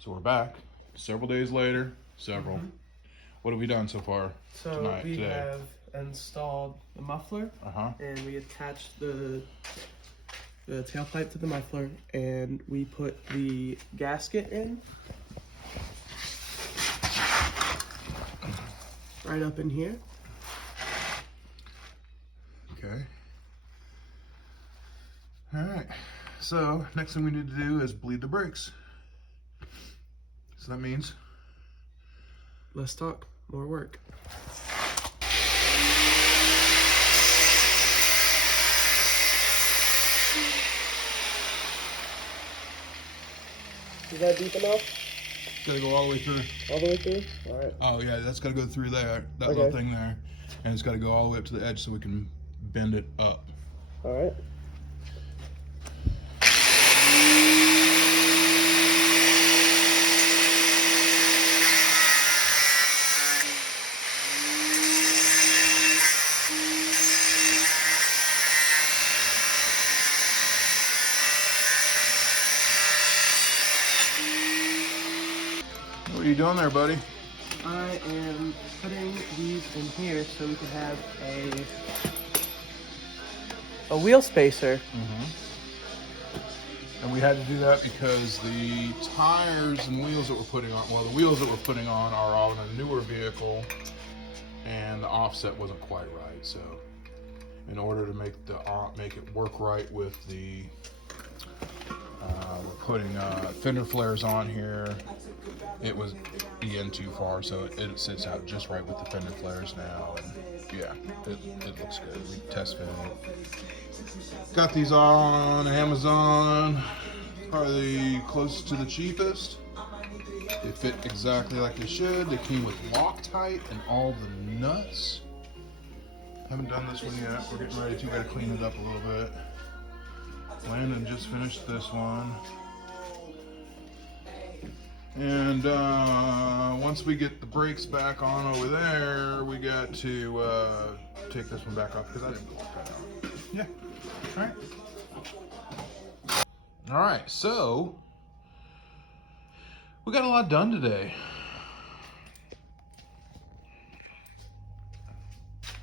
So we're back several days later. What have we done so far So today? have installed the muffler, and we attached the tailpipe to the muffler, and we put the gasket in right up in here. Okay. All right. So next thing we need to do is bleed the brakes. So that means Less talk, more work. Is that deep enough? gotta go all the way through. All the way through? All right. Oh yeah, that's gotta go through there, that little thing there, and it's gotta go all the way up to the edge so we can bend it up. All right. What are you doing there, buddy? I am putting these in here so we can have a wheel spacer. And we had to do that because the tires and wheels that we're putting on, well, the wheels that we're putting on are on a newer vehicle, and the offset wasn't quite right. So, in order to make it work right with the, we're putting fender flares on here. It was in too far, so it sits out just right with the fender flares now, and yeah, it looks good. We test fit it. Got these on Amazon, probably close to the cheapest. They fit exactly like they should. They came with Loctite and all the nuts. Haven't done this one yet. We're getting ready to. Gotta clean it up a little bit. Landon just finished this one. And once we get the brakes back on over there, we got to take this one back off because I didn't block that out. Yeah. All right. All right. So we got a lot done today.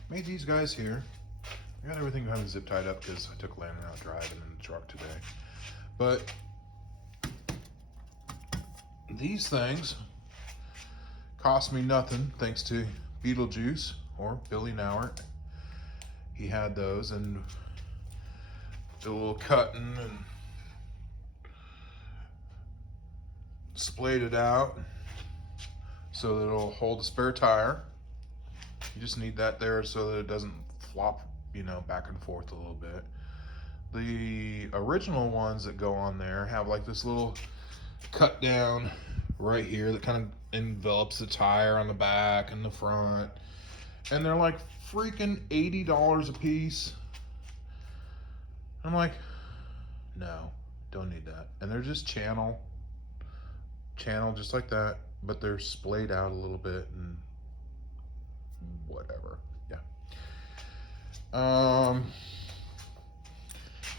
Made these guys here. I got everything kind of zip tied up because I took Landon out driving in the truck today. But these things cost me nothing thanks to Beetlejuice or Billy Nowert. He had those and did a little cutting and splayed it out so that it'll hold a spare tire. You just need that there so that it doesn't flop, back and forth a little bit. The original ones that go on there have like this little cut down right here that kind of envelops the tire on the back and the front, and they're like freaking $80 a piece. I'm like, no, don't need that. And they're just channel just like that, but they're splayed out a little bit and whatever. Yeah.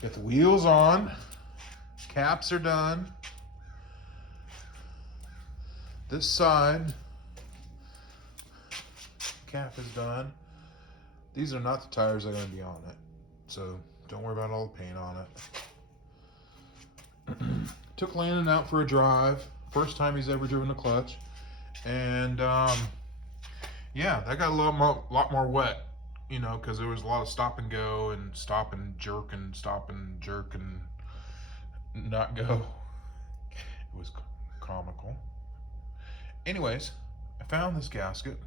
Got the wheels on, caps are done. This side cap is done. These are not the tires that are going to be on it, so don't worry about all the paint on it. Took Landon out for a drive, first time he's ever driven a clutch, and yeah, that got a lot more wet, because there was a lot of stop and go and stop and jerk and not go. It was comical. Anyways, I found this gasket,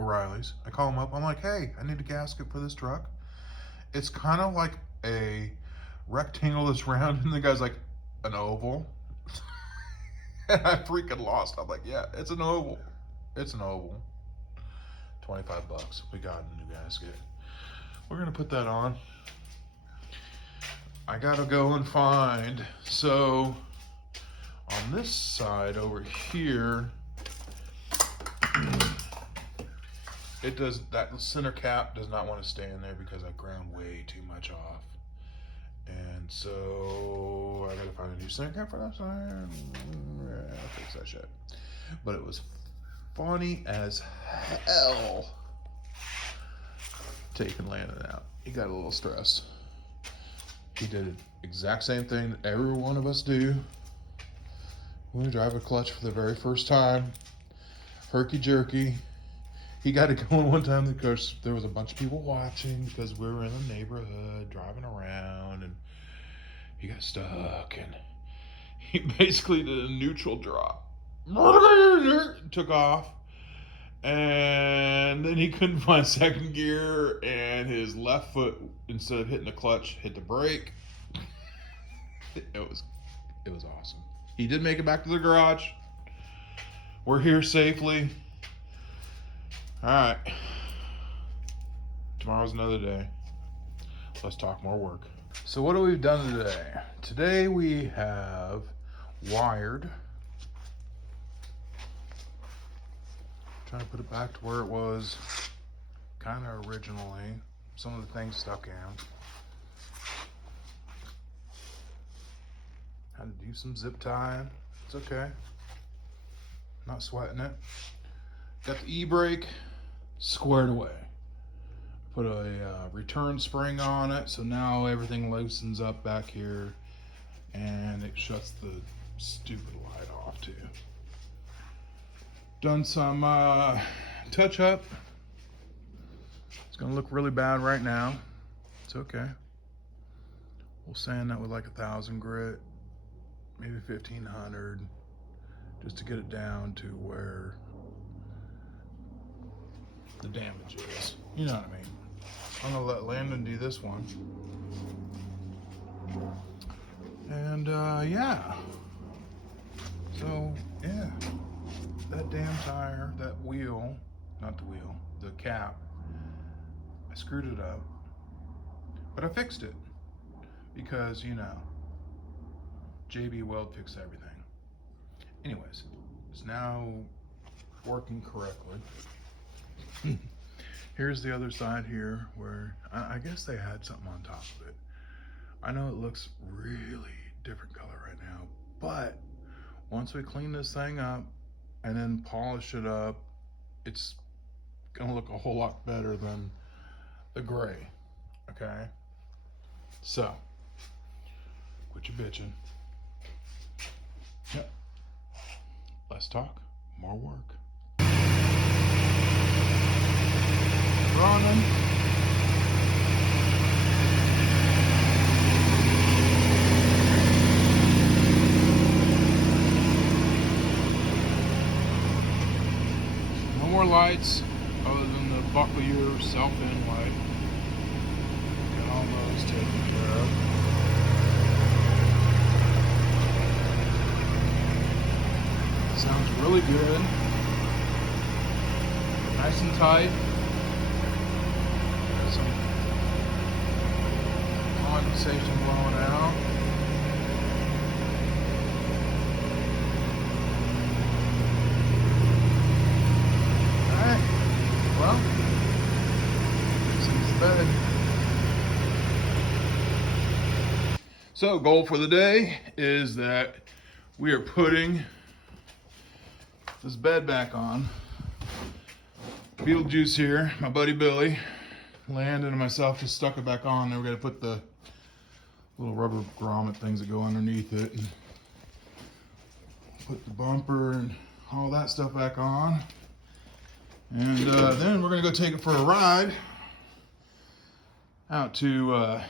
O'Reilly's. I call them up. I'm like, hey, I need a gasket for this truck. It's kind of like a rectangle that's round, and the guy's like, an oval. And I freaking lost. I'm like, yeah, it's an oval. It's an oval. $25. We got a new gasket. We're gonna put that on. I gotta go and find. So on this side over here, that center cap does not want to stay in there because I ground way too much off. And so I gotta find a new center cap for that side. gotta fix that shit. But it was funny as hell taking Landon out. He got a little stressed. He did the exact same thing that every one of us do when we drive a clutch for the very first time. Herky jerky. He got it going one time because there was a bunch of people watching because we were in the neighborhood driving around, and he got stuck, and he basically did a neutral drop. Took off, and then he couldn't find second gear, and his left foot, instead of hitting the clutch, hit the brake. It was awesome. He did make it back to the garage. We're here safely. All right. Tomorrow's another day. Let's talk more work. So what have we done today? Today we have wired. Trying to put it back to where it was kind of originally. Some of the things stuck in. Had to do some zip tying. It's okay. Not sweating it. Got the e-brake squared away. Put a return spring on it, so now everything loosens up back here, and it shuts the stupid light off too. Done some touch up. It's gonna look really bad right now. It's okay. We'll sand that with like 1,000 grit, maybe 1,500, just to get it down to where the damage is. You know what I mean? I'm gonna let Landon do this one. And yeah. So yeah, that damn tire, that wheel, not the wheel, the cap, I screwed it up, but I fixed it because, you know, JB Weld fixed everything. Anyways, it's now working correctly. Here's the other side here where I guess they had something on top of it. I know it looks really different color right now, but once we clean this thing up and then polish it up, it's gonna look a whole lot better than the gray. Okay, so quit your bitching. Yep, let's talk more work. Running. No more lights other than the buckle yourself in light. Get all those taken care of. Sounds really good. Nice and tight. Some condensation blowing out. Alright, well, seems bad. So, goal for the day is that we are putting this bed back on. Beetlejuice here, my buddy Billy, Landon and myself just stuck it back on. Then we're gonna put the little rubber grommet things that go underneath it and put the bumper and all that stuff back on. And then we're gonna go take it for a ride out to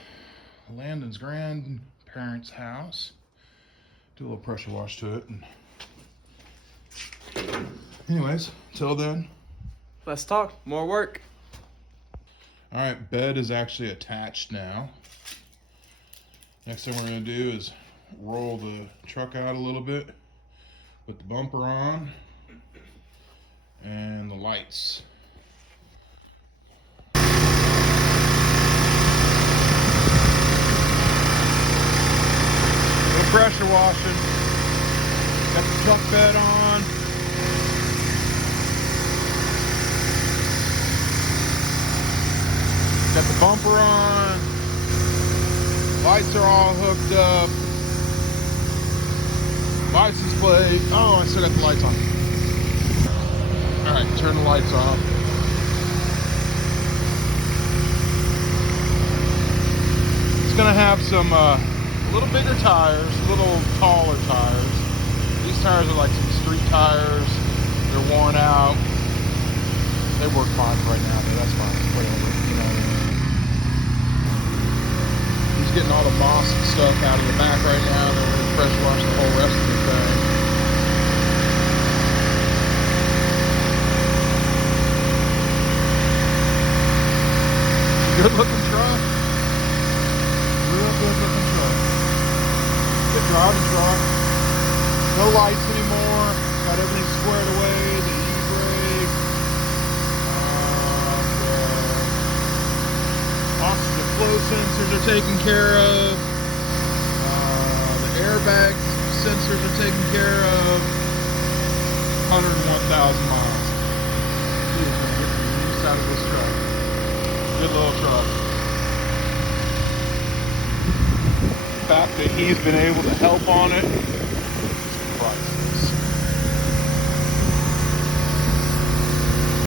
Landon's grandparents' house. Do a little pressure wash to it. And anyways, till then. Let's talk more work. All right, bed is actually attached now. Next thing we're gonna do is roll the truck out a little bit, put the bumper on, and the lights. Little pressure washing. Got the truck bed on. Got the bumper on. Lights are all hooked up. License plate. Oh, I still got the lights on. Alright, turn the lights off. It's gonna have some a little bigger tires, a little taller tires. These tires are like some street tires. They're worn out. They work fine for right now, but that's fine. Whatever, you know. He's getting all the moss and stuff out of the back right now. They're going to pressure wash the whole rest of the thing. Good looking truck. Real good looking truck. Good driving truck. No lights anymore. Got everything squared away. The e-brake. Oxygen flow sensors are taken care of. The airbag sensors are taken care of. 101,000 miles. He is going to get the use out of this truck. Good little truck. The fact that he's been able to help on it